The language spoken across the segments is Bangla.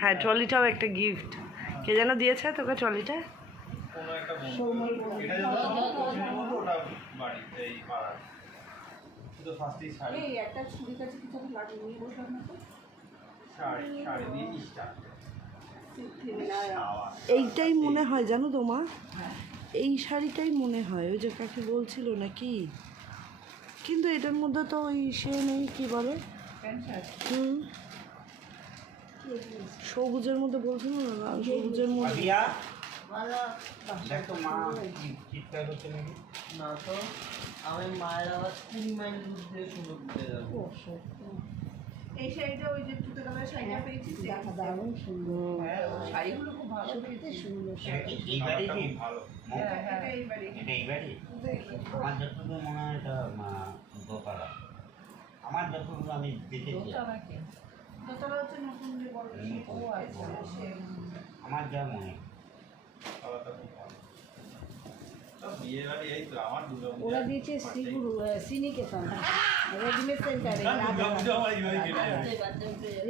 হ্যাঁ, ট্রলিটাও একটা গিফট। কে যেন দিয়েছে তোকে ট্রলিটা? এইটাই মনে হয় জানো তো মা, এই শাড়িটাই মনে হয় ওই যে কাকে বলছিল নাকি, কিন্তু এটার মধ্যে তো ওই সে নেই, কি বলে, সবুজের মধ্যে বলছিল না, লাল সবুজের মধ্যে। না তো আমি মায়ের আবার 20 মাইল দূর দিয়ে শুরু করতে যাবো। এই শাড়িটা ওই যে তুতে কালারের শাড়িটা পেয়েছি, দেখা দারুণ সুন্দর। হ্যাঁ, ওই শাড়িগুলো খুব ভালো, সত্যি সুন্দর। এইবারে কি ভালো? এটা এইবারে। এটা এইবারে? আমার যতটুকু মনে হয় এটা দোতলা। আমার যতটুকু আমি দেখেছি। দোতলা হচ্ছে নতুন যে বড় ও আছে আমার যা মনে ওরা দিয়েছে শ্রীগুরু শ্রীনিকেতন রেডিমেড সেন্টারে,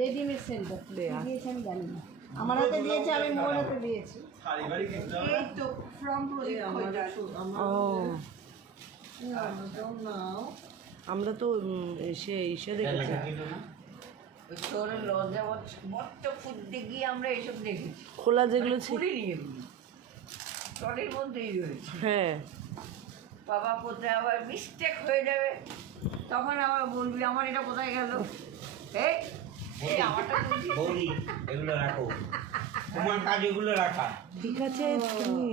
রেডিমেড সেন্টার দিয়েছে আমি জানি না, আমার হাতে দিয়েছে, আমি মোর হাতে দিয়েছি। এই তো ফ্রম আমরা তো এসে দেখেছি তোর লজ্জা মত ফুটতে গিয়ে আমরা এসব দেখেছি, খোলা যেগুলো ছিল। ট্রলির মধ্যেই রয়েছে। হ্যাঁ, বাবা কোথায় আবার মিস্টেক হয়ে যাবে, তখন আবার বলবি আমার এটা কোথায় গেল। এই আমারটা বৌদি এগুলো রাখো, তোমার কাজ এগুলো রাখা। ঠিক আছে, তুমি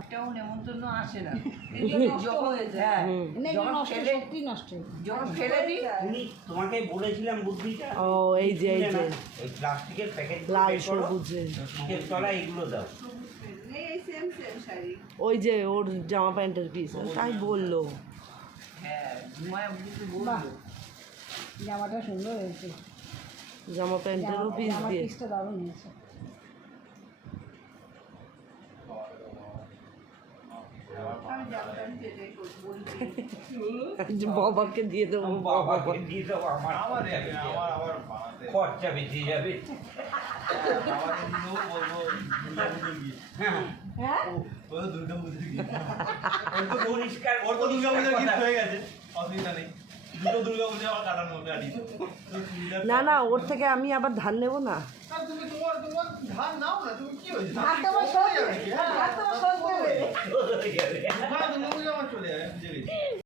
একটাও নেমন্তন্ন আসে না। যখন ফেলে দিই, তোমাকে বলেছিলাম বুদ্ধিটা। ও এই যে এই যে ওই প্লাস্টিকের প্যাকেট লাল সবুজে শীতের তলায় এগুলো দাও। ওই যে ওর জামা প্যান্টের পিস তাই বললো। হ্যাঁ ঘুমায় বুঝতে বলবো। জামাটা সুন্দর হয়েছে, জামা প্যান্টেরও পিস দিয়ে পিসটা দারুণ হয়েছে। বাবাকে দিয়ে দেবো, বাবাকে দিয়ে দাও, আমার খরচা বেঁচে যাবে। হ্যাঁ হ্যাঁ পরিষ্কার হয়ে গেছে, অসুবিধা নেই। দুটো দুর্গা পুজো আবার কাটানো হবে। না না, ওর থেকে আমি আবার ধার নেবো না। তুমি তোমার ধান নাও না, তুমি কি হয়েছে? আর তোমার সব চলে যাবে, আমি বুঝে গেছি।